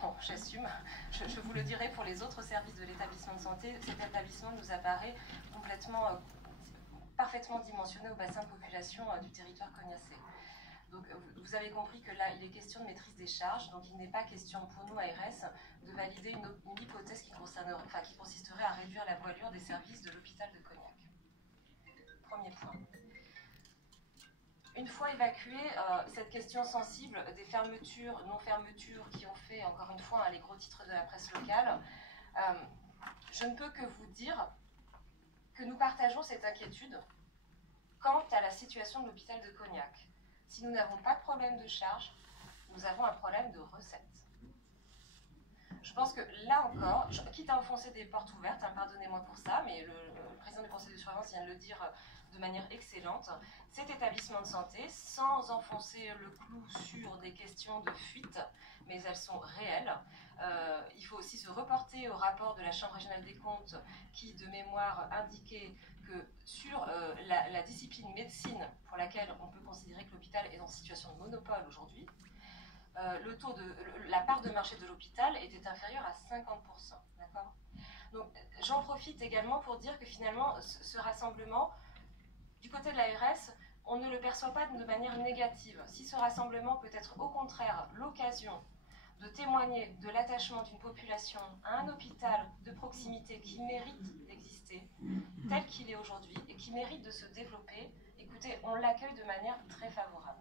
bon, j'assume, je vous le dirai pour les autres services de l'établissement de santé, cet établissement nous apparaît complètement, parfaitement dimensionné au bassin de population du territoire cognaçais. Donc vous avez compris que là, il est question de maîtrise des charges, donc il n'est pas question pour nous, ARS, de valider une hypothèse qui consisterait à réduire la voilure des services de l'hôpital de Cognac. Premier point. Une fois évacuée cette question sensible des fermetures, non-fermetures qui ont fait, encore une fois, les gros titres de la presse locale, je ne peux que vous dire que nous partageons cette inquiétude quant à la situation de l'hôpital de Cognac. Si nous n'avons pas de problème de charge, nous avons un problème de recettes. Je pense que là encore, quitte à enfoncer des portes ouvertes, pardonnez-moi pour ça, mais le président du conseil de surveillance vient de le dire de manière excellente, cet établissement de santé, sans enfoncer le clou sur des questions de fuite, mais elles sont réelles. Il faut aussi se reporter au rapport de la Chambre régionale des comptes qui, de mémoire, indiquait que sur la discipline médecine, pour laquelle on peut considérer que l'hôpital est en situation de monopole aujourd'hui, la part de marché de l'hôpital était inférieure à 50%. D'accord ? Donc, j'en profite également pour dire que finalement, ce rassemblement, du côté de l'ARS, on ne le perçoit pas de manière négative. Si ce rassemblement peut être au contraire l'occasion de témoigner de l'attachement d'une population à un hôpital de proximité qui mérite d'exister tel qu'il est aujourd'hui et qui mérite de se développer, écoutez, on l'accueille de manière très favorable.